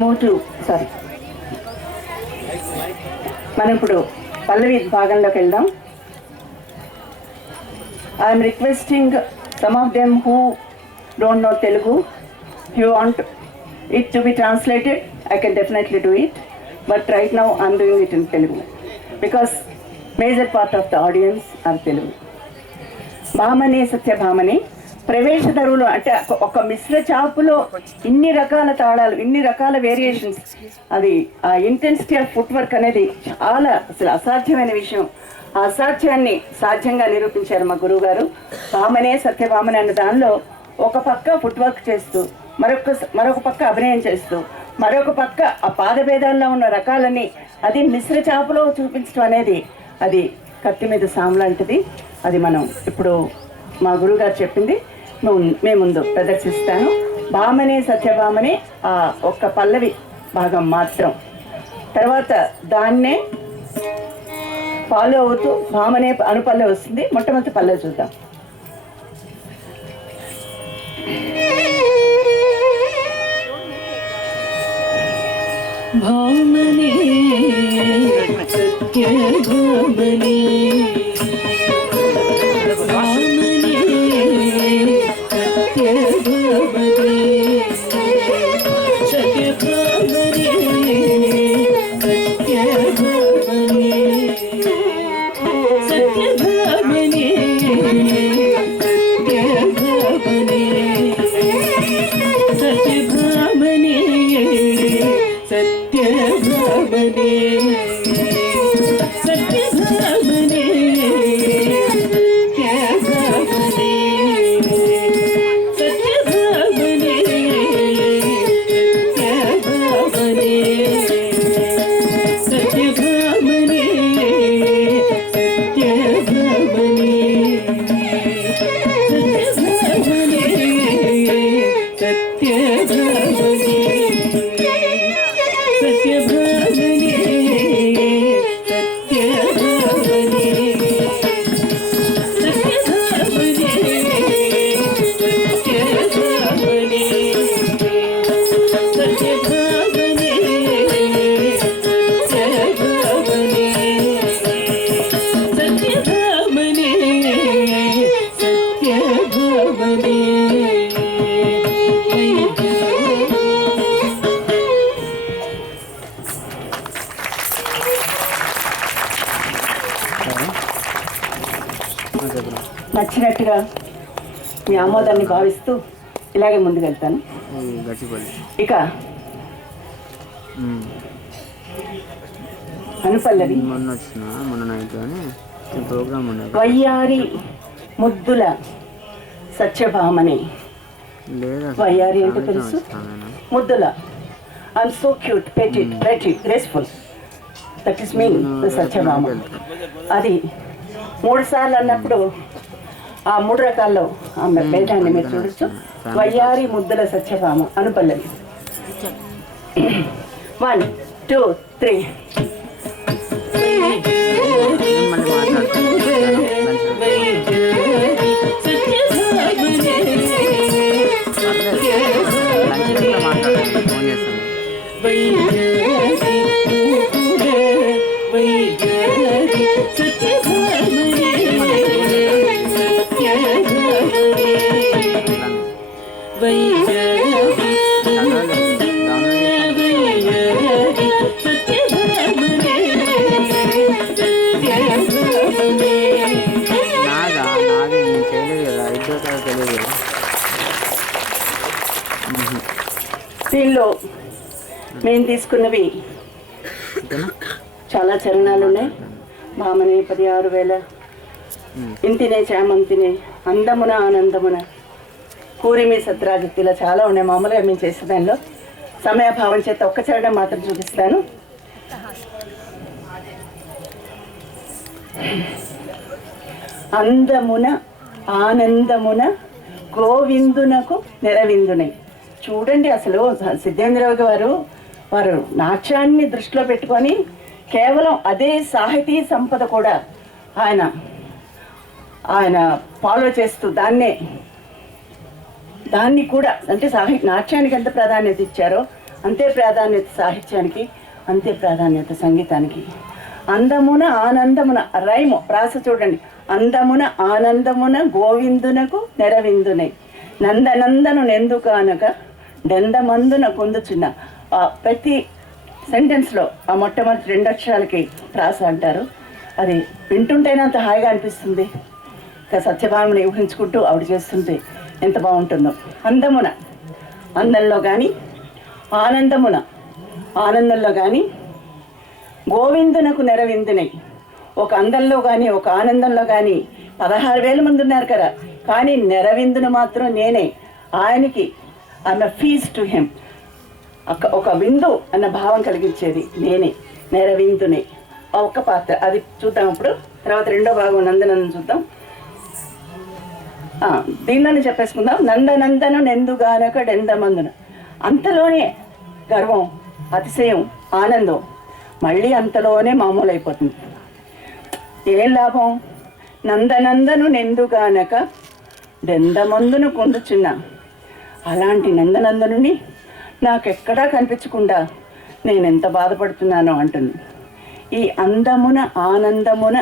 Sorry, మనం ఇప్పుడు పల్లవి భాగంలోకి వెళ్దాం. I'm requesting some of them who don't know Telugu, you want it to be translated, I can definitely do it, but right now I'm doing it in Telugu because major part of the audience are Telugu. భామని సత్యభామని ప్రవేశ ధరువులు అంటే ఒక మిశ్ర చాపులో ఇన్ని రకాల తాళాలు, ఇన్ని రకాల variations, అది ఆ ఇంటెన్సిటీ ఆఫ్ ఫుట్ వర్క్ అనేది చాలా అసలు అసాధ్యమైన విషయం. ఆ అసాధ్యాన్ని సాధ్యంగా నిరూపించారు మా గురువు గారు. భామనే సత్యభామని అనే దానిలో ఒక పక్క ఫుట్ వర్క్ చేస్తూ, మరొక పక్క అభినయం చేస్తూ, మరొక పక్క ఆ పాదభేదాల్లో ఉన్న రకాలని అది మిశ్ర చాపులో చూపించడం అనేది అది కత్తి మీద సాము లాంటిది. అది మనం ఇప్పుడు మా గురువుగారు చెప్పింది మేము ముందు ప్రదర్శిస్తాను. భామని సత్యభామని ఆ ఒక్క పల్లవి భాగం మాత్రం, తర్వాత దాన్నే ఫాలో అవుతూ భామనే అనుపల్లవి వస్తుంది. మొట్టమొదటి పల్లవి చూద్దాం. భామనే సత్య భామనే భామనే సత్య భామనే సత్య భామనే సత్య భామనే సత్య భామనే సత్య భామనే సత్య భామనే సత్య భామనే సత్య భామనే సత్య భామనే సత్య భామనే సత్య భామనే సత్య భామనే నచ్చినట్టుగా మీ ఆమోదాన్ని భావిస్తూ ఇలాగే ముందుకెళ్తాను. ఇక అనుపల్లవి వయ్యారి ముద్దుల సత్యభామని. వయ్యారి అంటే తెలుసు, ముద్దుల I'm so cute, pretty, graceful, that is me, the Satyabhama. అది 3 సార్లు అన్నప్పుడు ఆ 3 రకాల్లో ఆమె భేదాన్ని మీరు చూడొచ్చు. వయ్యారి ముద్దుల సత్యభామ అనుపల్లవి. 1 2 3. దీనిలో మేము తీసుకున్నవి చాలా చరణాలు ఉన్నాయి. భామనే 16,000, ఇంతినే చామంతినే, అందమున ఆనందమున, కూరిమి సత్రాజిత్తిలో చాలా ఉన్నాయి. మామూలుగా మేము చేసే దానిలో సమయభావం చేత ఒక్క చరణం మాత్రం చూపిస్తాను. అందమున ఆనందమున గోవిందునకు నెరవిందునై. చూడండి, అసలు సిద్ధేంద్రరావు గారు వారు నాట్యాన్ని దృష్టిలో పెట్టుకొని కేవలం అదే సాహితీ సంపద కూడా ఆయన ఫాలో చేస్తూ దాన్ని కూడా అంటే నాట్యానికి ఎంత ప్రాధాన్యత ఇచ్చారో అంతే ప్రాధాన్యత సాహిత్యానికి, అంతే ప్రాధాన్యత సంగీతానికి. అందమున ఆనందమున రైము ప్రాస చూడండి. అందమున ఆనందమున గోవిందునకు నెరవిందునై నందనందను నెందుకానగా డందమందున పొందుచున్న. ప్రతి సెంటెన్స్లో ఆ మొట్టమొదటి 2 అక్షరాలకి ప్రాస అంటారు. అది వింటుంటేనే అంత హాయిగా అనిపిస్తుంది. ఇంకా సత్యభామని ఊహించుకుంటూ ఆవిడ చేస్తుంటే ఎంత బాగుంటుందో. అందమున అందంలో కానీ, ఆనందమున ఆనందంలో కానీ, గోవిందునకు నెరవిందునై ఒక అందంలో కానీ ఒక ఆనందంలో కానీ 16,000 మంది ఉన్నారు కదా, కానీ నెరవిందును మాత్రం నేనే. ఆయనకి I'm a fees to him. ఒక విందు అన్న భావం కలిగించేది నేనే, నెరవిందునే. ఆ ఒక్క పాత్ర అది చూద్దాం. ఇప్పుడు తర్వాత 2వ భాగం నందనందను చూద్దాం. దీనిలోనే చెప్పేసుకుందాం. నందనందను నెందుగానక డెందమందున. అంతలోనే గర్వం, అతిశయం, ఆనందం మళ్ళీ అంతలోనే మామూలు అయిపోతుంది. ఏం లాభం? నందనందను నెందుగానక డెందమందును పొందుచున్న. అలాంటి నందనందనుని నాకెక్కడా కనిపించకుండా నేను ఎంత బాధపడుతున్నానో అంటుంది. ఈ అందమున ఆనందమున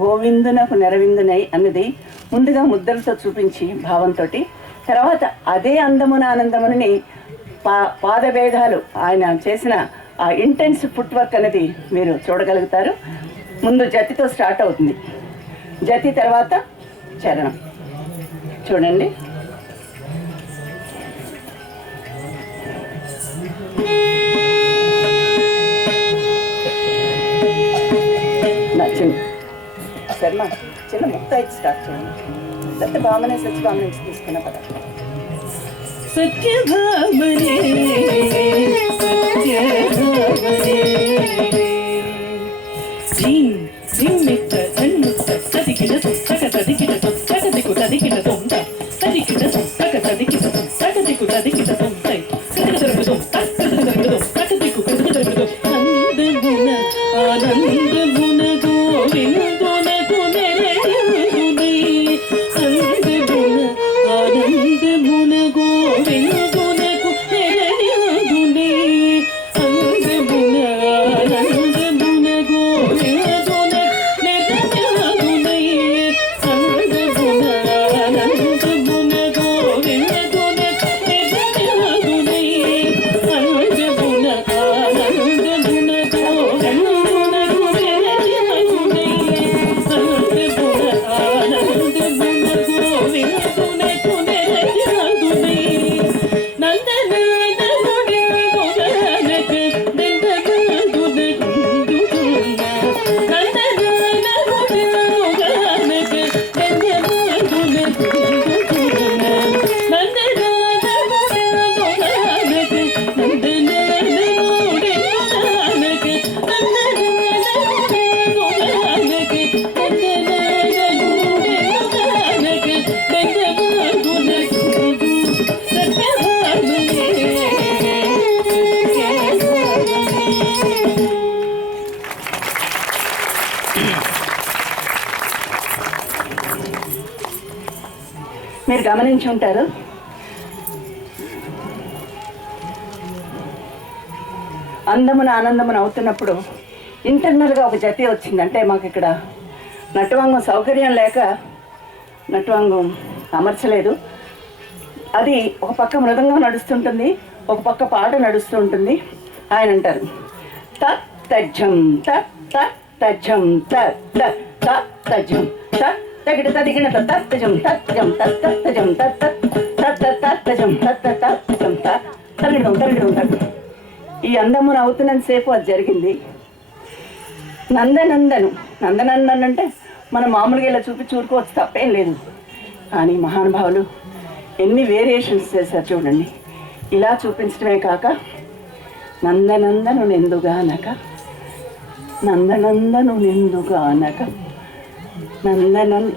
గోవిందునకు నెరవిందునై అన్నది ముందుగా ముద్రలతో చూపించి భావంతో, తర్వాత అదే అందమున ఆనందముని పాదభేదాలు ఆయన చేసిన ఆ ఇంటెన్స్ ఫుట్ వర్క్ అనేది మీరు చూడగలుగుతారు. ముందు జతితో స్టార్ట్ అవుతుంది. జతి తర్వాత చరణం చూడండి. శర్మ చిన్న ముక్త అయితే స్టార్ట్ చేయండి. సత్యభామనే సత్యభామ నుంచి తీసుకున్న పద. సత్యభామనే సత్యభామనే జిం జిం మిత్త జన్ముక్త సదికిన సక సదికిన సక దికు సదికిన సొంత సదికిన సక సదికిన సక దికు సదికిన సొంత సదికిన సక దికు సదికిన అందమున ఆనందమున గోవిందునకు నెరవిందునై అందమున ఆనందమున గోవిందునకు నెరవిందునై అందమున ఆనందమున గోవిందునకు నెరవిందునై అందమున ఆనందమున గోవిందునకు నెరవిందునై అందమున ఆనందమున గోవిందునకు నెరవిందునై అందమున ఆనందమున గోవిందునకు నెరవిందునై నందనందనుని గోగనక నందనందునకుందుతున్న నందనందనుని గోగనక నందనందునకుందుతున్న నందనందనుని గోగనక నందనందనుని గోగనక నందనందనుని గోగనక నందనందనుని మీరు గమనించి ఉంటారు, అందమున ఆనందమున అవుతున్నప్పుడు ఇంటర్నల్గా ఒక జతి వచ్చింది. అంటే మాకు ఇక్కడ నటవాంగం సౌకర్యం లేక నటవాంగం అమర్చలేదు. అది ఒక పక్క మృదంగం నడుస్తుంటుంది, ఒక పక్క పాట నడుస్తూ ఉంటుంది. ఆయన అంటారు తజ్జం తజ్జం తజ్జం తగిడ తదిగిన తత్తజం తత్తజం తత్తజం తత్తజం తత్తజం తరగడం తరగడం. ఈ అందమున అవుతున్నంతసేపు అది జరిగింది. నందనందను అంటే మనం మామూలుగా ఇలా చూరుకోవచ్చు, తప్పేం లేదు. కానీ మహానుభావులు ఎన్ని వేరియేషన్స్ చేశారు చూడండి. ఇలా చూపించడమే కాక నందనందను నెందుగానక నందనందను నెందుగానక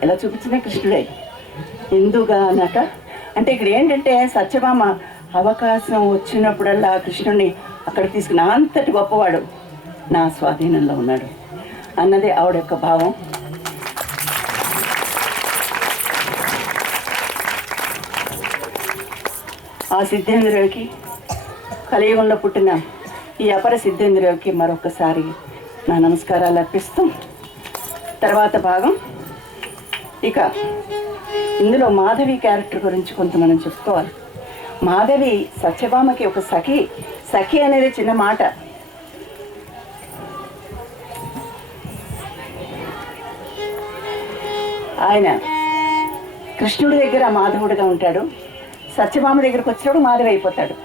ఎలా చూపించిన కృష్ణుడే ఎందుగానక. అంటే ఇక్కడ ఏంటంటే సత్యభామ అవకాశం వచ్చినప్పుడల్లా కృష్ణుడిని అక్కడ తీసుకుని అంతటి గొప్పవాడు నా స్వాధీనంలో ఉన్నాడు అన్నది ఆవిడ యొక్క భావం. ఆ సిద్ధేంద్రుడికి కలియుగంలో పుట్టిన ఈ అపర సిద్ధేంద్రుడికి మరొకసారి నా నమస్కారాలు అర్పిస్తూ తర్వాత భాగం ఇక ఇందులో మాధవి క్యారెక్టర్ గురించి కొంత మనం చెప్పుకోవాలి. మాధవి సత్యభామకి ఒక సఖి. సఖి అనేది చిన్న మాట. ఆయన కృష్ణుడి దగ్గర మాధవుడిగా ఉంటాడు, సత్యభామ దగ్గరకు వచ్చినప్పుడు మాధవి అయిపోతాడు.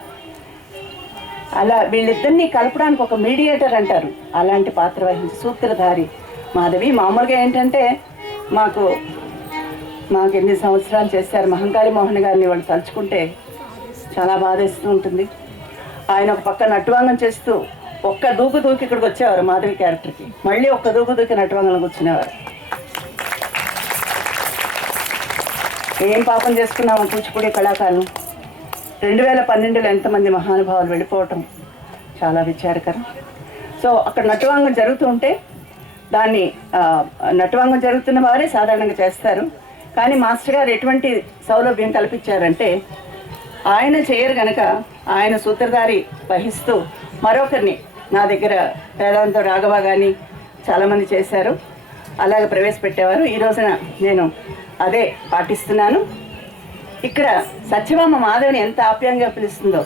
అలా వీళ్ళిద్దరినీ కలపడానికి ఒక మీడియేటర్ అంటారు, అలాంటి పాత్ర వహించి సూత్రధారి మాధవి. మామూలుగా ఏంటంటే మాకు ఎన్ని సంవత్సరాలు చేశారు మహంకాళి మోహన్ గారిని వాళ్ళు తలుచుకుంటే చాలా బాధేస్తూ ఉంటుంది. ఆయన ఒక పక్క నటువాంగం చేస్తూ ఒక్క దూకు దూకి ఇక్కడికి వచ్చేవారు మాధవి క్యారెక్టర్కి, మళ్ళీ ఒక్క దూకు దూకి నటువాంగంలో కూర్చునేవారు. ఏం పాపం చేసుకున్నాము కూచిపూడి కళాకారులు. 2012లో ఎంతమంది మహానుభావులు వెళ్ళిపోవటం చాలా విచారకరం. సో అక్కడ నటువాంగం జరుగుతూ ఉంటే దాన్ని నటువాంగం జరుగుతున్న వారే సాధారణంగా చేస్తారు. కానీ మాస్టర్ గారు ఎటువంటి సౌలభ్యం కల్పించారంటే ఆయన చేయరు కనుక ఆయన సూత్రధారి వహిస్తూ మరొకరిని నా దగ్గర వేదాంత రాఘవ కానీ చాలామంది చేశారు, అలాగే ప్రవేశపెట్టేవారు. ఈ రోజున నేను అదే పాటిస్తున్నాను. ఇక్కడ సత్యభామ మాధవిని ఎంత ఆప్యాయంగా పిలుస్తుందో.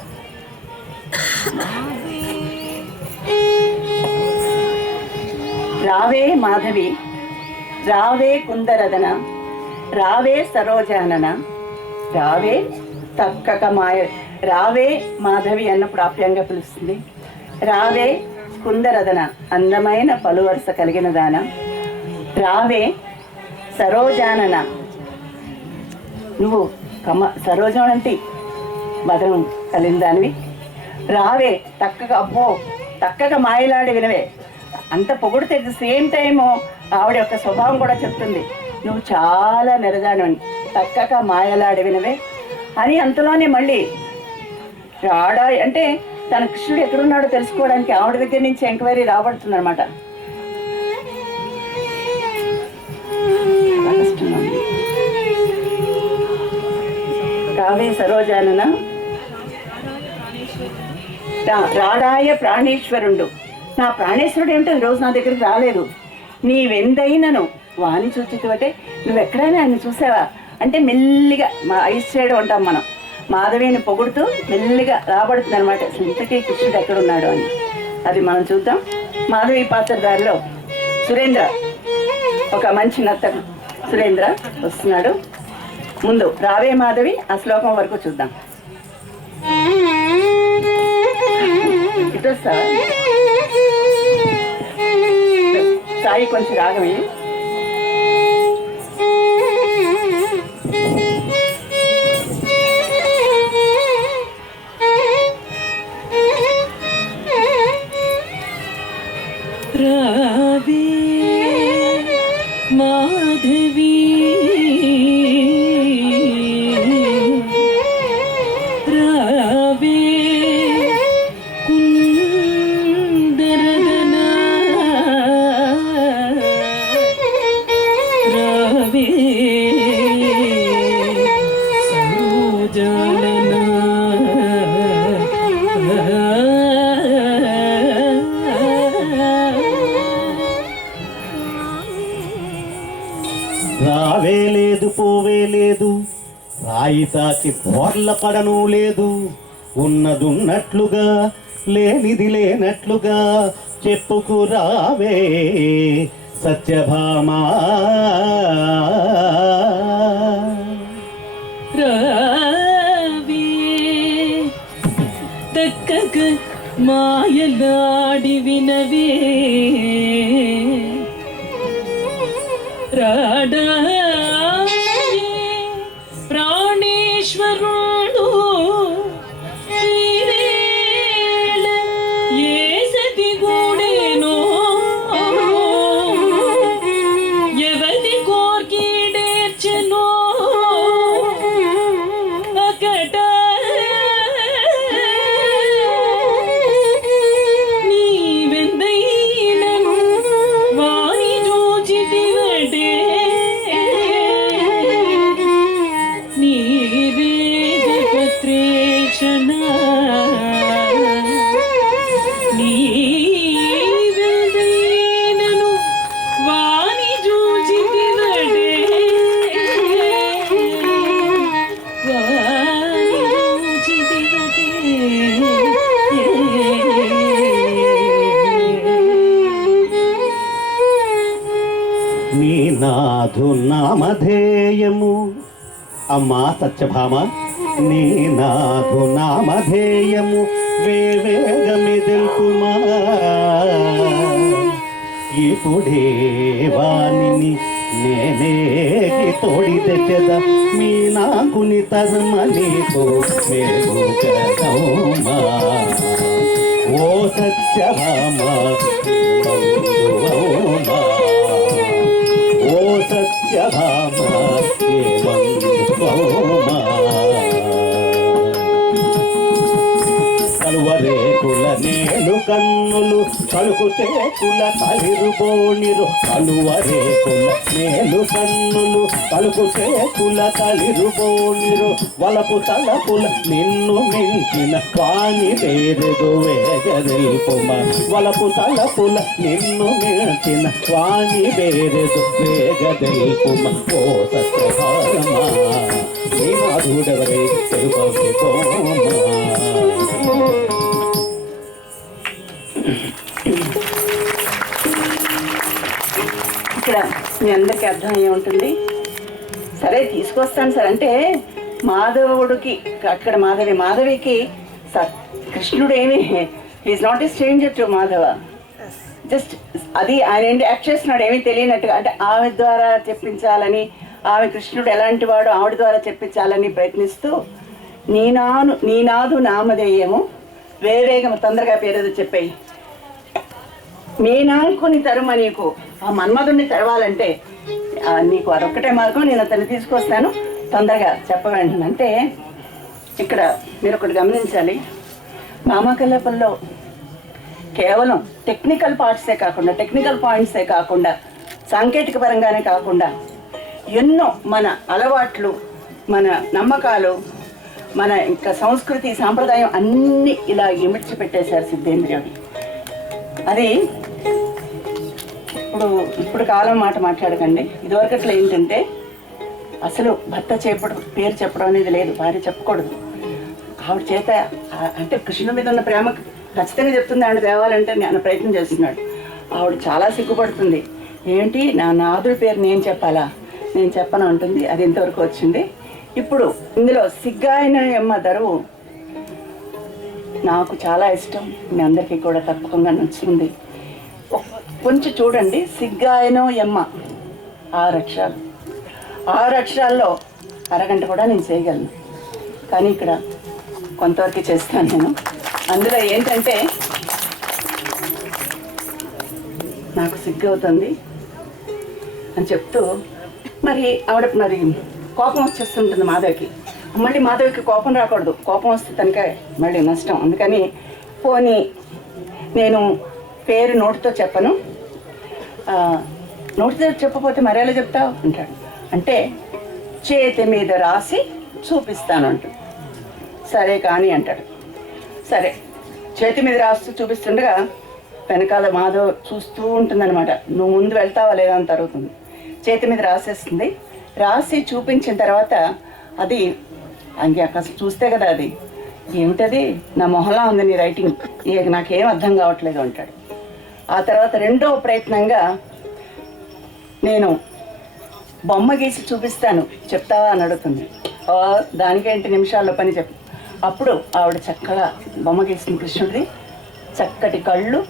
రావే మాధవి, రావే కుందరదన, రావే సరోజానన, రావే తక్కక మాయ. రావే మాధవి అన్నప్పుడు ఆప్యాయంగా పిలుస్తుంది. రావే కుందరదన, అందమైన పలువరుస కలిగిన దాన. రావే సరోజానన, నువ్వు సరోజం అంటే భద్రం కలిగిన దానివి. రావే తక్కగా, అబ్బో తక్కగా మాయలాడి వినవే. అంత పొగుడితే అట్ ద సేమ్ టైము ఆవిడ యొక్క స్వభావం కూడా చెప్తుంది, నువ్వు చాలా నెరదానని, తక్కగా మాయలాడి వినవే అని. అంతలోనే మళ్ళీ రాడా అంటే తన కృష్ణుడు ఎక్కడున్నాడో తెలుసుకోవడానికి ఆవిడ దగ్గర నుంచి ఎంక్వైరీ రాబడుతుంది అనమాట. రావే సరోజానన, రాడాయ ప్రాణేశ్వరుండు. నా ప్రాణేశ్వరుడు ఏమిటో ఈరోజు నా దగ్గరికి రాలేదు. నీవెందైనను వాణి చూచితివటే, నువ్వు ఎక్కడైనా ఆయన చూసావా అంటే మెల్లిగా మా ఐస్ చేయడం అంటాం మనం. మాధవిని పొగుడుతూ మెల్లిగా రాబడుతుంది అనమాట, ఇంతకీ కృష్ణుడు ఎక్కడున్నాడు అని. అది మనం చూద్దాం. మాధవి పాత్రధారిలో సురేంద్ర, ఒక మంచి నర్తకు సురేంద్ర వస్తున్నాడు. ముందు రావే మాధవి ఆ శ్లోకం వరకు చూద్దాం. ఇటు వస్తా సాయి, కొంచెం రాగమే. రావే మాధవి, రావే కుందరదన, రావే సరోజానన, రావే లేదు పోవే లేదు, రాయి తాకి బోర్ల పడను లేదు, ఉన్నదున్నట్లుగా లేనిది లేనట్లుగా చెప్పుకు రావే సత్యభామా. రావే తక్కక మాయలాడి వినవే, రాడాయే ప్రాణేశ్వరుడు, ఈవేళ ఏ సతి గూడేనో, ఎవరి కోర్కీడేర్చెనో అకట నీవెందైనను వాణి చూచితివటే, నీవే నాథు నామధేయము. అమ్మా సత్యభామ, నీ నాథు నామధేయము వేవేగమిదెల్పుమా. ఇప్పుడే వాణిని నేనేకి తోడి తెచ్చద మీ నాకుని తరుమ నీకు మెరుగుమా. ఓ సత్యభామ ఓ సత్యభామ కలువరేకుల నేలు కన్నులు కలుకు చేకుల తలిరుబోనిరు. కలువరేకుల నేలు కన్నులు కలుకు చేకుల తలిరుబోనిరు. వలపు తలపుల నిన్ను మించిన వాణి వేరెదు వేగదెల్పుమ. వలపు తలపుల నిన్ను మించిన వాణి వేరెదు వేగదెల్పుమ. ఓ సత్యభామ నీ మాధుడెవరే తెలుపవేమా. ఇక్కడ మీ అందరికీ అర్థమయ్యే ఉంటుంది. సరే తీసుకొస్తాను సార్ అంటే మాధవుడికి అక్కడ మాధవికి కృష్ణుడు ఏమి is not a stranger to Madhava. Just అది ఆయన ఏంటి యాక్ట్ చేస్తున్నాడు ఏమీ తెలియనట్టుగా. అంటే ఆమె ద్వారా చెప్పించాలని, ఆమె కృష్ణుడు ఎలాంటి వాడు ఆవిడ ద్వారా చెప్పించాలని ప్రయత్నిస్తూ నీనాదు నామధేయము వేవేగము. తొందరగా పేరేదో చెప్పాయి. మీ నాకుని తరుమ నీకు. ఆ మన్మధుడిని తెరవాలంటే నీకు అదొక్కటే మార్గం, నేను అతన్ని తీసుకొస్తాను, తొందరగా చెప్పవేంటని. అంటే ఇక్కడ మీరు ఒకటి గమనించాలి. నామకల్పంలో కేవలం టెక్నికల్ పాయింట్సే కాకుండా సాంకేతిక పరంగానే కాకుండా ఎన్నో మన అలవాట్లు, మన నమ్మకాలు, మన ఇంకా సంస్కృతి సాంప్రదాయం అన్నీ ఇలా ఇమిడ్చి పెట్టేశారు సిద్ధేంద్రియుడు. అది ఇప్పుడు కాలం మాట మాట్లాడకండి. ఇదివరకట్లో ఏంటంటే అసలు భర్త పేరు చెప్పడం అనేది లేదు, భార్య చెప్పకూడదు. ఆవిడ చేత అంటే కృష్ణుడి మీద ఉన్న ప్రేమ ఖచ్చితంగా చెప్తుంది. ఆవిడ తేవాలంటే నేను ప్రయత్నం చేస్తున్నాడు. ఆవిడ చాలా సిగ్గుపడుతుంది. ఏంటి నా నాదుడి పేరు నేను చెప్పాలా, నేను చెప్పను అంటుంది. అది ఇంతవరకు వచ్చింది. ఇప్పుడు ఇందులో సిగ్గాయన ఎమ్మ దరువు నాకు చాలా ఇష్టం, మీ అందరికీ కూడా తప్పకుండా నచ్చుతుంది. కొంచెం చూడండి. సిగ్గాయనో ఎమ్మ 6 అక్షరాలు. 6 అక్షరాల్లో అరగంట కూడా నేను చేయగలను, కానీ ఇక్కడ కొంతవరకు చేస్తాను నేను. అందులో ఏంటంటే నాకు సిగ్గు అవుతుంది అని చెప్తూ మరి ఆవిడ మరి కోపం వచ్చేస్తుంటుంది మాధవికి. మళ్ళీ మాధవికి కోపం రాకూడదు, కోపం వస్తే తనకే మళ్ళీ నష్టం. అందుకని పోనీ నేను పేరు నోటితో చెప్పను, నోటితో చెప్పకపోతే మరేలా చెప్తావు అంటాడు. అంటే చేతి మీద రాసి చూపిస్తాను అంటాడు. సరే కానీ అంటాడు. సరే చేతి మీద రాస్తూ చూపిస్తుండగా వెనకాల మాధవ్ చూస్తూ ఉంటుందన్నమాట. నువ్వు ముందు వెళ్తావా లేదా అని తరుగుతుంది. చేతి మీద రాసేస్తుంది. రాసి చూపించిన తర్వాత అది అసలు చూస్తే కదా అది ఏమిటది, నా మొహంలా ఉంది నీ రైటింగ్, నాకేం అర్థం కావట్లేదు అంటాడు. ఆ తర్వాత రెండో ప్రయత్నంగా నేను బొమ్మ గీసి చూపిస్తాను చెప్తావా అని అడుగుతుంది. దానికేంటి నిమిషాల్లో పని చెప్పు. అప్పుడు ఆవిడ చక్కగా బొమ్మ గీసిన కృష్ణుడిది, చక్కటి కళ్ళు,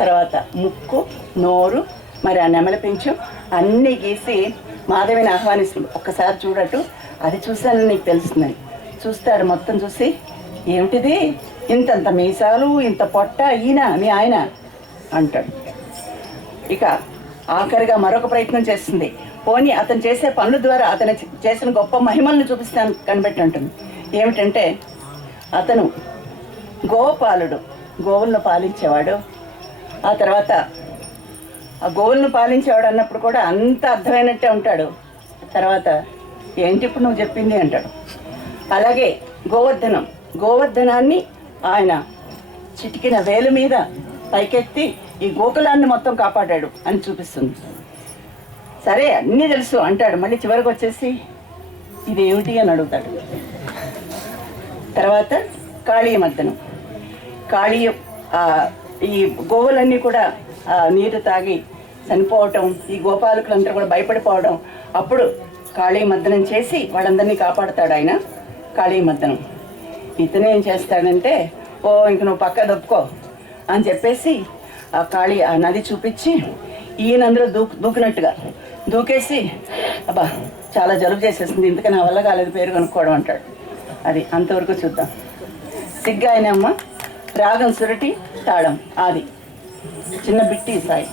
తర్వాత ముక్కు, నోరు, మరి ఆ నెమలి పింఛం అన్నీ గీసి మాధవిని ఆహ్వానిస్తుంది. ఒక్కసారి చూడట్టు, అది చూసాను నీకు తెలుస్తుందని. చూస్తాడు. మొత్తం చూసి ఏమిటిది, ఇంతంత మీసాలు, ఇంత పొట్ట, ఈయన మీ ఆయన అంటాడు. ఇక ఆఖరిగా మరొక ప్రయత్నం చేస్తుంది. పోనీ అతను చేసే పనుల ద్వారా అతను చేసిన గొప్ప మహిమలను చూపిస్తాను కనిపెట్టి అంటుంది. ఏమిటంటే అతను గోపాలుడు, గోవులను పాలించేవాడు. ఆ తర్వాత ఆ గోవులను పాలించేవాడు అన్నప్పుడు కూడా అంత అర్థమైనట్టే ఉంటాడు. తర్వాత ఏంటి ఇప్పుడు నువ్వు చెప్పింది అంటాడు. అలాగే గోవర్ధనాన్ని ఆయన చిటికిన వేలు మీద పైకెత్తి ఈ గోకులాన్ని మొత్తం కాపాడాడు అని చూపిస్తుంది. సరే అన్నీ తెలుసు అంటాడు. మళ్ళీ చివరికి వచ్చేసి ఇదేమిటి అని అడుగుతాడు. తర్వాత కాళీమర్దనం. ఈ గోవులన్నీ కూడా నీరు తాగి చనిపోవటం, ఈ గోపాలకులందరూ కూడా భయపడిపోవడం. అప్పుడు కాళీ మర్దనం చేసి వాళ్ళందరినీ కాపాడుతాడు ఆయన. కాళీ మర్దనం ఇతనేం చేస్తాడంటే, ఓ ఇంక నువ్వు పక్క దొప్పుకో అని చెప్పేసి ఆ కాళీ ఆ నది చూపించి ఈయన అందులో దూకినట్టుగా దూకేసి, అబ్బా చాలా జలుబు చేసేస్తుంది, ఇందుకే నా వల్ల కాలేదు, పేరు కనుక్కోవడం అంటాడు. అది అంతవరకు చూద్దాం. సిగ్గాయనమ్మ, రాగం సురటి, తాళం ఆది, చిన్న బిట్టి సాయి.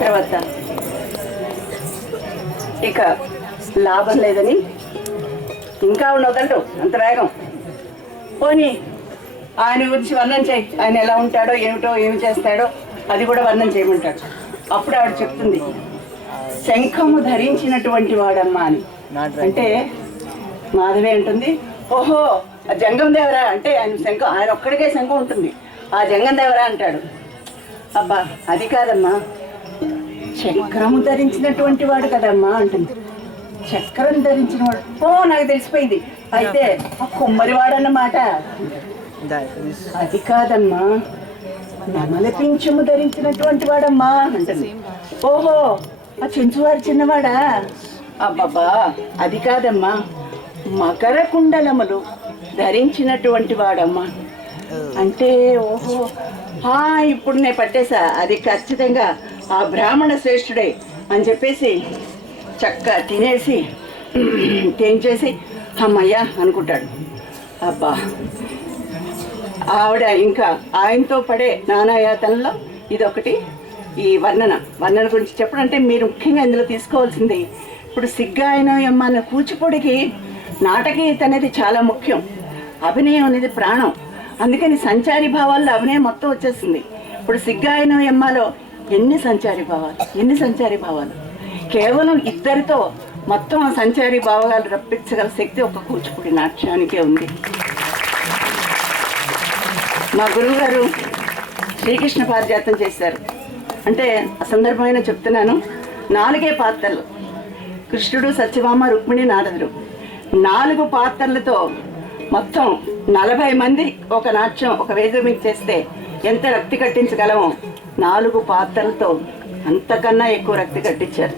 తర్వాత ఇక లాభం లేదని ఇంకా ఉండదంటూ అంత వేగం పోనీ ఆయన గురించి వర్ణం చేయి, ఆయన ఎలా ఉంటాడో ఏమిటో ఏమి చేస్తాడో అది కూడా వర్ణం చేయమంటాడు. అప్పుడు ఆవిడ చెప్తుంది, శంఖము ధరించినటువంటి వాడమ్మా అని. అంటే మాధవి అంటుంది, ఓహో ఆ జంగం దేవరా అంటే ఆయన శంఖం, ఆయన ఒక్కడికే శంఖం ఉంటుంది, ఆ జంగం దేవరా అంటాడు. అబ్బా అది కాదమ్మా, చక్రము ధరించినటువంటి వాడు కదమ్మా అంటుంది. చక్రం ధరించిన వాడు, ఓ నాకు తెలిసిపోయింది, అయితే ఆ కుమ్మరివాడన్నమాట. అది కాదమ్మా, నెమలి పింఛము ధరించినటువంటి వాడమ్మా అంటుంది. ఓహో ఆ చెంచువారు చిన్నవాడా? అబ్బబ్బా అది కాదమ్మా, మకర కుండలములు ధరించినటువంటి వాడమ్మా అంటే. ఓహో ఇప్పుడు నేను పట్టేశా, అది ఖచ్చితంగా ఆ బ్రాహ్మణ శ్రేష్ఠుడే అని చెప్పేసి చక్క తినేసి చేసి అమ్మయ్యా అనుకుంటాడు. అబ్బా ఆవిడ ఇంకా ఆయనతో పడే నానాయాతనలో ఇదొకటి. ఈ వర్ణన గురించి చెప్పడం అంటే మీరు ముఖ్యంగా ఇందులో తీసుకోవాల్సింది, ఇప్పుడు సిగ్గాయనం అన్న కూచిపూడికి నాటకీయత అనేది చాలా ముఖ్యం, అభినయం అనేది ప్రాణం. అందుకని సంచారీ భావాల్లో అభినయం మొత్తం వచ్చేస్తుంది. ఇప్పుడు సిగ్గాయనం ఎమ్మాలో ఎన్ని సంచారీ భావాలు కేవలం ఇద్దరితో మొత్తం ఆ సంచారీ భావాలు రప్పించగల శక్తి ఒక కూచిపూడి నాట్యానికే ఉంది. మా గురువు గారు శ్రీకృష్ణ పారిజాతం చేశారు. అంటే అసందర్భమైన చెప్తున్నాను, 4 పాత్రలు, కృష్ణుడు, సత్యభామ, రుక్మిణి, నారదుడు, 4 పాత్రలతో మొత్తం 40 మంది ఒక నాట్యం ఒక వేదిక మీద చేస్తే ఎంత రక్తి కట్టించగలమో 4 పాత్రలతో అంతకన్నా ఎక్కువ రక్తి కట్టించారు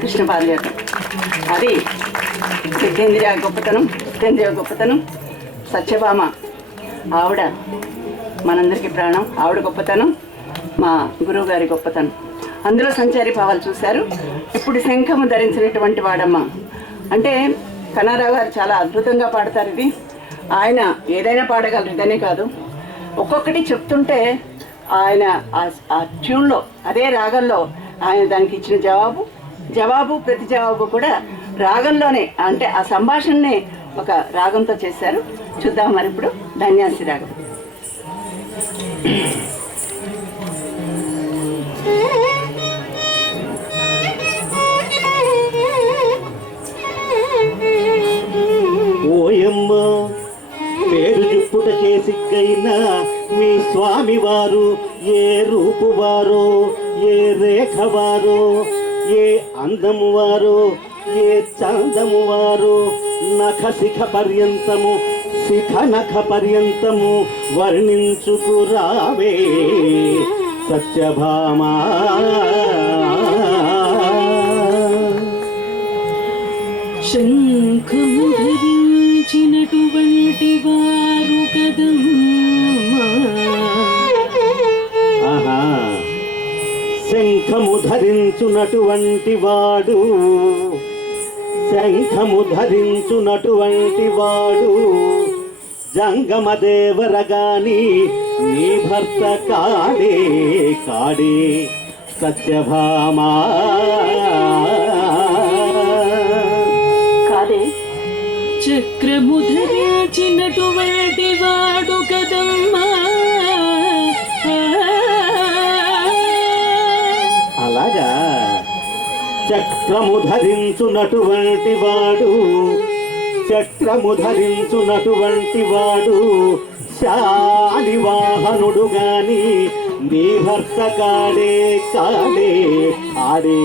కృష్ణ పారిజాతం. అది సిద్ధేంద్రియ గొప్పతనం. సత్యభామ ఆవిడ మనందరికీ ప్రాణం, ఆవిడ గొప్పతనం, మా గురువు గారి గొప్పతనం. అందులో సంచారీ భావాలు చూశారు. ఇప్పుడు శంఖము ధరించినటువంటి వాడమ్మ అంటే కన్నారావు గారు చాలా అద్భుతంగా పాడతారు. ఇది ఆయన ఏదైనా పాడగలరు, ఇదనే కాదు. ఒక్కొక్కటి చెప్తుంటే ఆయన ఆ ట్యూన్లో అదే రాగంలో ఆయన దానికి ఇచ్చిన జవాబు ప్రతి జవాబు కూడా రాగంలోనే, అంటే ఆ సంభాషణనే ఒక రాగంతో చేశారు. చూద్దాం మరి ఇప్పుడు ధన్యాసి రాగం. ఓయమ్మ పేరు చెప్పుట చేసిగ్గైనా మీ స్వామి వారు ఏ రూపు వారో, ఏ రేఖ వారో, ఏ అందము వారో, ఏ చందము వారో, నఖ శిఖ పర్యంతము శిఖ నఖ పర్యంతము వర్ణించుకురావే సత్యభామా. శంఖము ధరించినటువంటి వారు కదమ్మా. ఆహా, శంఖము ధరించునటువంటి వాడు, శంఖము ధరించునటువంటి వాడు జంగమ దేవరగాని నీ భర్త కాడే కాడే సత్యభామా. కాదే, చక్రము ధరించినటువంటి వాడు కదమ్మా. అలాగా, చక్రము ధరించునటువంటి వాడు, చక్రము ధరించునటువంటి వాడు శాలివాహనుడు గాని నీ భర్త కాడే కాడే ఆడే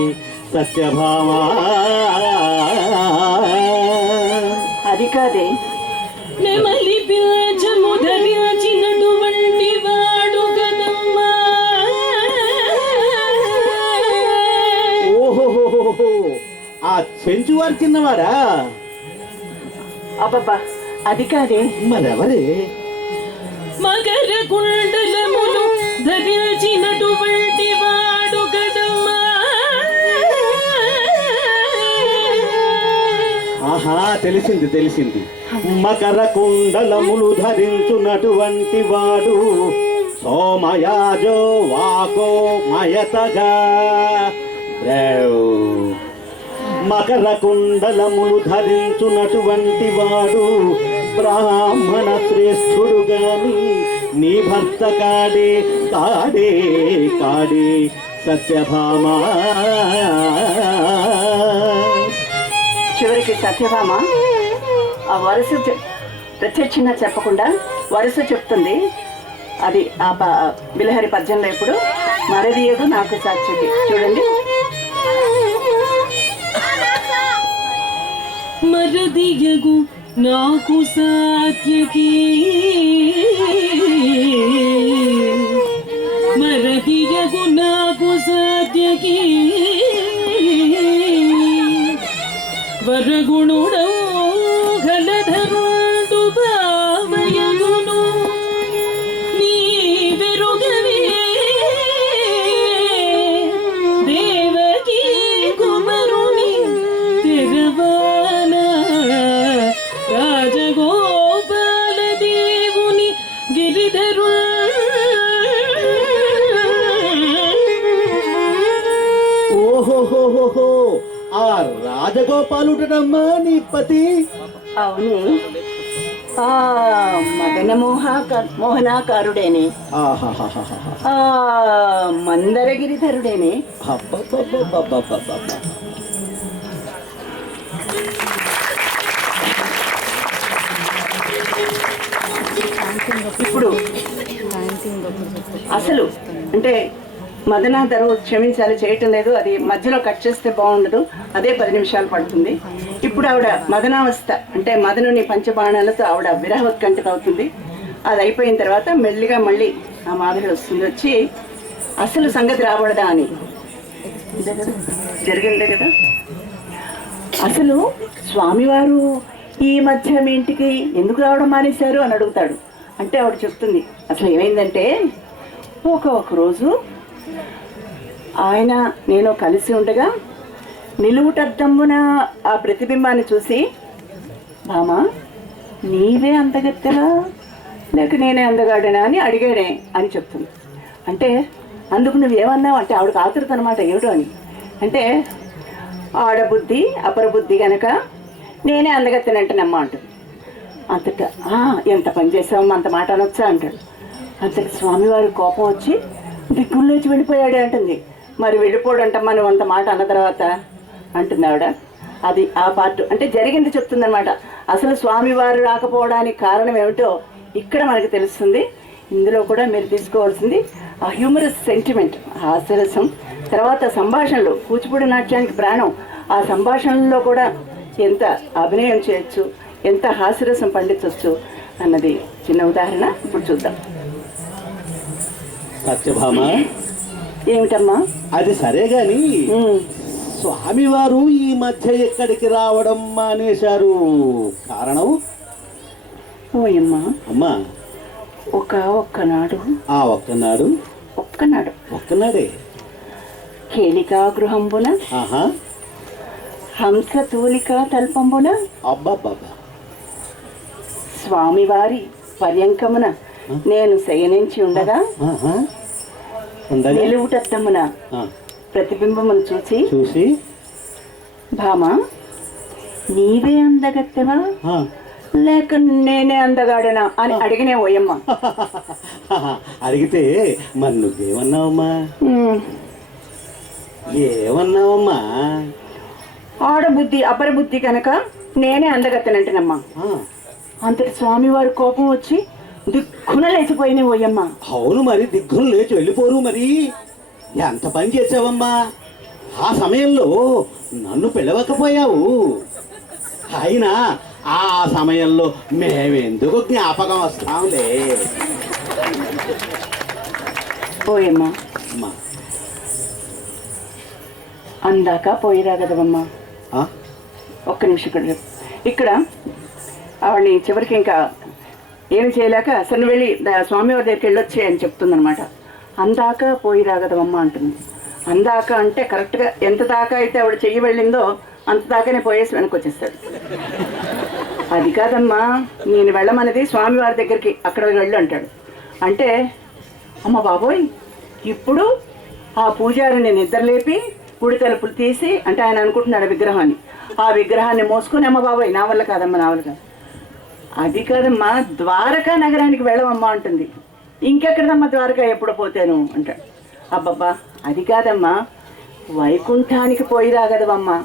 సత్యభామా. అది కాదే, నెమలి పిల్లచము ధరించినటువంటి వాడు కదమ్మా. ఓహోహోహో, ఆ చెంచువారు చిన్నవాడా? అబ్బబ్బా, అది కాదే. మరెవరే? మకర కుండలములు ధరించినటువంటి వాడు కదమ్మా. ఆహా, తెలిసింది తెలిసింది. మకర కుండలములు ధరించునటువంటి వాడు సోమయాజో వాకో మయతగా. మకర కుండలములు ధరించునటువంటి వాడు బ్రాహ్మణ శ్రేష్ఠుడు గాని నీ భర్త కాడే కాడే కాడే సత్యభామా. చివరికి సత్యభామ ఆ వరుస ప్రత్యక్షంగా చెప్పకుండా వరుస చెప్తుంది. అది ఆ బిలహరి పద్యంలో ఇప్పుడు మరదియగు నాకు సాక్షి. చూడండి, మరదియగు నాకు సాత్యకి, మరదియగు నాకు సాత్యకి, వరగుణుడౌ గలధరుండు భావయగును నీ వెరుగవే దేవకీ కుమరుని తెరవాన రాజగోపాల దేవుని గిరిధరు. ఓహోహోహో, ఆ రాజగోపాలుడమ్మా నీ పతి? అవును, ఆ మదన మోహనాకారుడేనే, ఆ మందరగిరిధరుడేనే. ఇప్పుడు అసలు అంటే మదనాధరు క్షమించాలి చేయటం లేదు, అది మధ్యలో కట్ చేస్తే బాగుండదు, అదే 10 నిమిషాలు పడుతుంది. ఇప్పుడు ఆవిడ మదనావస్థ అంటే మదనుని పంచబాణాలతో ఆవిడ విరహోత్కంఠ అవుతుంది. అది అయిపోయిన తర్వాత మెల్లిగా మళ్ళీ ఆ మాధవి వస్తుంది, వచ్చి అసలు సంగతి రాబడదా అని జరిగిందే కదా. అసలు స్వామివారు ఈ మధ్య మీ ఇంటికి ఎందుకు రావడం మానేశారు అని అడుగుతాడు. అంటే ఆవిడ చెప్తుంది అసలు ఏమైందంటే ఒక రోజు ఆయన నేను కలిసి ఉండగా నిలువుటద్దమ్మున ఆ ప్రతిబింబాన్ని చూసి, భామా నీవే అంతగత్తెలా లేక నేనే అందగాడనా అని అడిగాడే అని చెప్తుంది. అంటే అందుకు నువ్వేమన్నావు అంటే ఆవిడకి ఆతురత అనమాట ఏమిటో అని. అంటే ఆడబుద్ధి అపరబుద్ధి గనక నేనే అందగత్తెనంటేనమ్మా అంటుంది. అంతట ఎంత పని చేసావు అంత మాట అనొచ్చా అంటాడు. అంతటి స్వామివారి కోపం వచ్చి దిక్కుల్లోంచి వెళ్ళిపోయాడే అంటుంది. మరి వెళ్ళిపోడంటమ్మా నువ్వు అంత మాట అన్న తర్వాత అంటుంది ఆవిడ. అది ఆ పార్ట్ అంటే జరిగింది చెప్తుందన్నమాట. అసలు స్వామివారు రాకపోవడానికి కారణం ఏమిటో ఇక్కడ మనకు తెలుస్తుంది. ఇందులో కూడా మీరు తీసుకోవాల్సింది ఆ హ్యూమరస్ సెంటిమెంట్, హాస్యరసం. తర్వాత సంభాషణలు, కూచిపూడి నాట్యానికి ప్రాణం. ఆ సంభాషణల్లో కూడా ఎంత అభినయం చేయొచ్చు, ఎంత హాస్యరసం పండించవచ్చు అన్నది చిన్న ఉదాహరణ ఇప్పుడు చూద్దాం. సత్యభామ, ఏమిటమ్మా? అది సరే గాని స్వామివారు ఈ మధ్య ఎక్కడికి రావడం మానేశారు, కారణం? ఓయమ్మా, అమ్మా ఒక్కనాడు ఒక్కనాడే కేలికా గృహంబున ఆహా హంస తూలికా తల్పంబున అబ్బాబ్బా స్వామివారి పర్యంకమున నేను శయనించి ఉండగా నిలువుటద్దమున ప్రతిబింబమును చూసి భామా నీవే అందగత్తెవా లేక నేనే అందగాడనా అని అడిగినే ఓయమ్మ. అడిగితే మరి నువ్వేమన్నావమ్మా? ఏమన్నావమ్మా? ఆడబుద్ధి అపరబుద్ధి కనుక నేనే అందగత్తెనంటేనమ్మా. అంతటి స్వామివారి కోపం వచ్చి దిక్కున లేచిపోయిన ఓయమ్మ. అవును, మరి దిగ్గును లేచి వెళ్ళిపోరు. మరి ఎంత పని చేసావమ్మా? ఆ సమయంలో నన్ను పిలవకపోయావు. అయినా ఆ సమయంలో మేమెందుకు జ్ఞాపకం వస్తాంలే. ఓయమ్మా, అమ్మా అందాక పోయిరా కదవమ్మా. ఒక్క నిమిషం ఇక్కడ ఆవిడని చివరికి ఇంకా ఏమి చేయలేక సరే వెళ్ళి స్వామివారి దగ్గరికి వెళ్ళొచ్చే అని చెప్తుందనమాట. అందాక పోయి రాగదవమ్మా అంటుంది. అందాక అంటే కరెక్ట్గా ఎంత దాకా అయితే ఆవిడ చెయ్యి వెళ్ళిందో అంత దాకానే పోయేసి వెనక్కి వచ్చేస్తాడు. అది కాదమ్మా, నేను వెళ్ళమన్నది స్వామివారి దగ్గరికి, అక్కడ వెళ్ళు అంటాడు. అంటే అమ్మ బాబోయ్, ఇప్పుడు ఆ పూజారిని నిద్రలేపి గుడి తలుపులు తీసి, అంటే ఆయన అనుకుంటున్నాడు విగ్రహాన్ని, ఆ విగ్రహాన్ని మోసుకొని అమ్మ బాబోయ్ నా వల్ల కాదమ్మా, నా వల్ల కాదు. అది కాదమ్మా, ద్వారకా నగరానికి వెళ్ళవమ్మా అంటుంది. ఇంకెక్కడదమ్మా ద్వారకా, ఎప్పుడు పోతాను అంటాడు. అబ్బబ్బా అది కాదమ్మా, వైకుంఠానికి పోయి రాగదవమ్మా.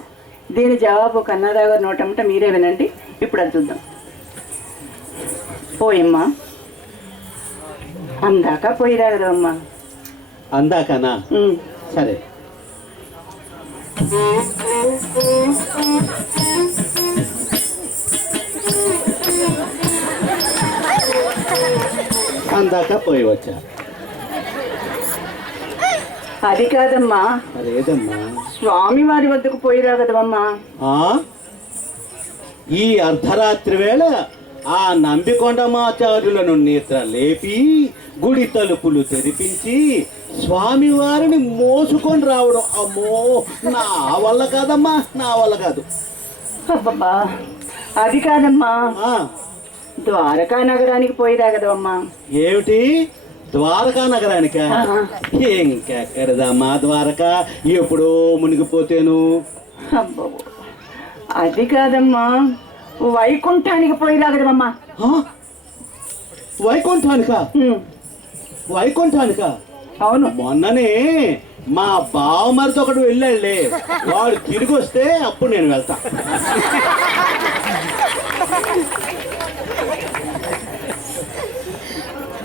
దీని జవాబు కన్నారావు గారి నోటమ్మట మీరే వినండి. ఇప్పుడు అది చూద్దాం. పోయమ్మా అందాక పోయి రాగదవమ్మా. అందాకనా? సరే. అందాక పోయి వచ్చా. అది కాదమ్మా, అదేదమ్మా, స్వామివారి వద్దకు పోయి రాగదవమ్మా. ఈ అర్ధరాత్రి వేళ ఆ నంబికొండమాచార్యులను నిద్ర లేపి గుడి తలుపులు తెరిపించి స్వామివారిని మోసుకొని రావడం, అమ్మో నా వల్ల కాదమ్మా, నా వల్ల కాదు. అబ్బబ్బా అది కాదమ్మా, ద్వారకా నగరానికి పోయి రాగదవమ్మా. ఏమిటి ద్వారకా నగరానికా? ఇంకెక్కడదమ్మా ద్వారకా, ఎప్పుడో మునిగిపోతేను. అబ్బో అది కాదమ్మా, వైకుంఠానికి పోయి రాగదవమ్మా. వైకుంఠానికా? వైకుంఠానికా? అవును, మొన్ననే మా బావమరిది ఒకడు వెళ్ళాడులే, వాడు తిరిగి వస్తే అప్పుడు నేను వెళ్తా.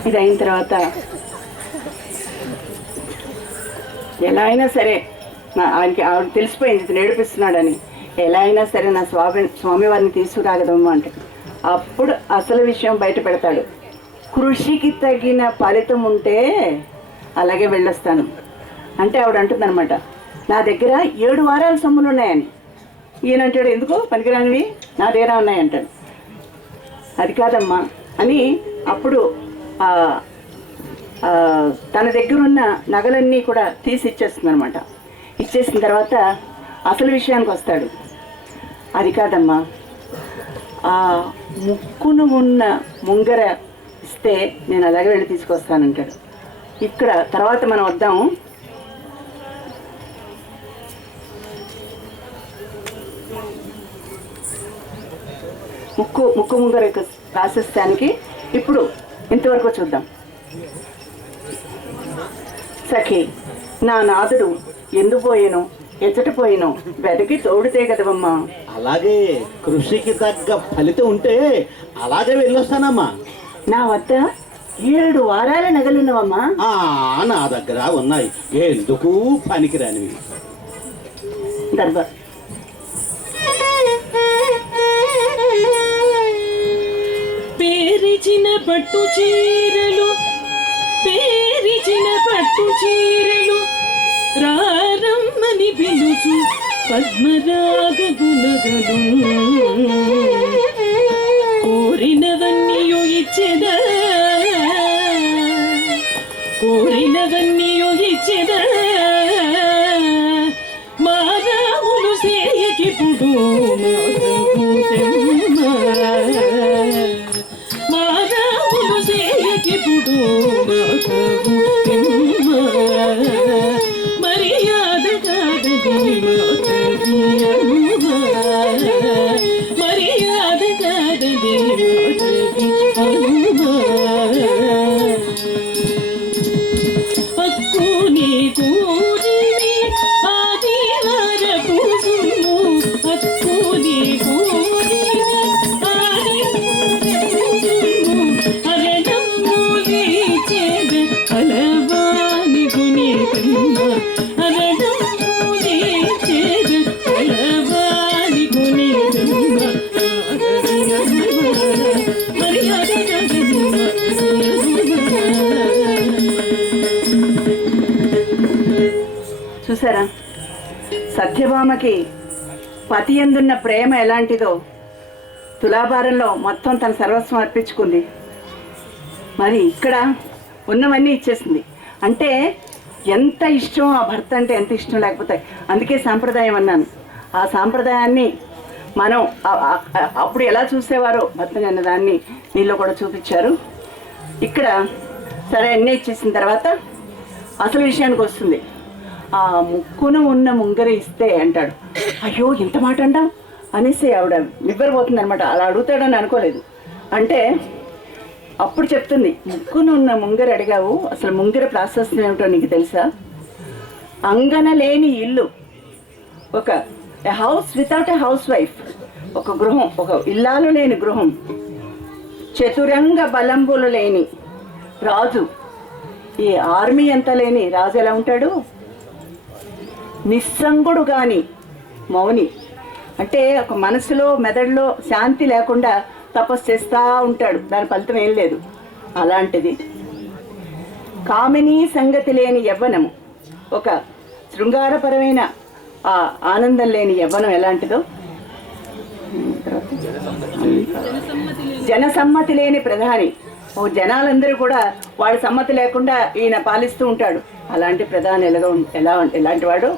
ఇది అయిన తర్వాత ఎలా అయినా సరే ఆయనకి ఆవిడ తెలిసిపోయింది ఇతను ఏడిపిస్తున్నాడని. ఎలా అయినా సరే నా స్వామివారిని తీసుకురాగదమ్మా అంటే అప్పుడు అసలు విషయం బయట పెడతాడు. కృషికి తగిన ఫలితం ఉంటే అలాగే వెళ్ళొస్తాను అంటే ఆవిడ అంటుందన్నమాట, నా దగ్గర 7 వారాల సొమ్ములు ఉన్నాయని. ఈయనంటాడు ఎందుకు పనికిరానివి నా దగ్గర ఉన్నాయంటాడు. అది కాదమ్మా అని అప్పుడు తన దగ్గర ఉన్న నగలన్నీ కూడా తీసి ఇచ్చేస్తుంది అనమాట. ఇచ్చేసిన తర్వాత అసలు విషయానికి వస్తాడు. అది కాదమ్మా, ఆ ముక్కును ఉన్న ముంగర ఇస్తే నేను అలాగే వెళ్ళి తీసుకొస్తానంటాడు. ఇక్కడ తర్వాత మనం వద్దాము. ముక్కు ముంగర ప్రాశస్త్యానికి ఇప్పుడు ఇంతవరకు చూద్దాం. సఖి, నా నాదుడు ఎందుపోయేను ఎచ్చటిపోయేను వెదకి తోడితే కదవమ్మా. అలాగే కృషికి తగ్గ ఫలితం ఉంటే అలాగే వెళ్ళొస్తానమ్మా. నా వద్ద 7 వారాల నగలున్నవమ్మా. నా దగ్గర ఉన్నాయి, ఎందుకు పనికిరానివి. దర్బార్ పేరిచిన పట్టు చీరలు రారమ్మని పిలుచు పద్మరాగ గుణగలు కోరినవన్నీయు ఇచ్చెదా మారాములు సేయకిప్పుడు మారాములు సేయకిప్పుడు మర్యాద కాదది మర్యాద కాదది హక్కు నీకు ఆదివార పూసుము హక్కు నీకు అరడమ్ములే చేద అలవాని గుని అరడమ్ములే చేద అలవాని గుని మర్యాద చూసారా, సత్యభామకి పతి యందున్న ప్రేమ ఎలాంటిదో తులాభారంలో మొత్తం తన సర్వస్వం అర్పించుకుంది. మరి ఇక్కడ ఉన్నవన్నీ ఇచ్చేసింది. అంటే ఎంత ఇష్టం ఆ భర్త అంటే ఎంత ఇష్టం లేకపోతే, అందుకే సాంప్రదాయం అన్నాను. ఆ సాంప్రదాయాన్ని మనం అప్పుడు ఎలా చూసేవారో భర్తని అన్నదాన్ని నీళ్ళు కూడా చూపించారు. ఇక్కడ సరే అన్నీ ఇచ్చేసిన తర్వాత అసలు విషయానికి వస్తుంది. ఆ ముక్కున ఉన్న ముంగర ఇస్తే అంటాడు. అయ్యో ఇంత మాట అంటావు అనేసి ఆవిడ నివ్వెరపోతుంది అనమాట. అలా అడుగుతాడని అనుకోలేదు. అంటే అప్పుడు చెప్తుంది, ముక్కున ఉన్న ముంగర అడిగావు, అసలు ముంగర ప్రాశస్త్యం ఏమిటో నీకు తెలుసా? అంగన లేని ఇల్లు, ఒక house without a house wife, ఒక గృహం, ఒక ఇల్లాలు లేని గృహం, చతురంగ బలంబులు లేని రాజు, ఈ ఆర్మీ అంతా లేని రాజు ఎలా ఉంటాడు? నిస్సంగుడు కానీ మౌని, అంటే ఒక మనసులో మెదడులో శాంతి లేకుండా తపస్సు చేస్తూ ఉంటాడు, దాని ఫలితం ఏం లేదు. అలాంటిది కామినీ సంగతి లేని యవ్వనము, ఒక శృంగారపరమైన ఆ ఆనందం లేని యవ్వనం ఎలాంటిదో. జనసమ్మతి లేని ప్రధాని, ఓ జనాలందరూ కూడా వాడి సమ్మతి లేకుండా ఈయన పాలిస్తూ ఉంటాడు. అలాంటి ప్రధాని ఎలాంటి వాడు?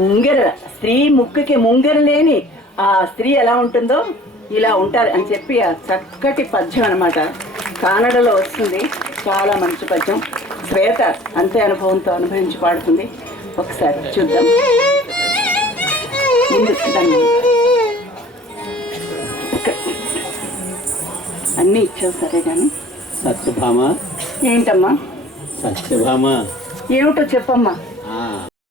ముంగెర, స్త్రీ ముక్కుకి ముంగెర లేని ఆ స్త్రీ ఎలా ఉంటుందో ఇలా ఉంటారు అని చెప్పి ఆ చక్కటి పద్యం అనమాట. కానడలో వస్తుంది, చాలా మంచి పద్యం. శ్వేత అంతే అనుభవంతో అనుభవించి పాడుతుంది. ఒకసారి చూద్దాం. ముందు దాన్ని అన్నీ ఇచ్చావు సరే కానీ. సత్యభామ ఏంటమ్మా? సత్యభామ ఏమిటో చెప్పమ్మా.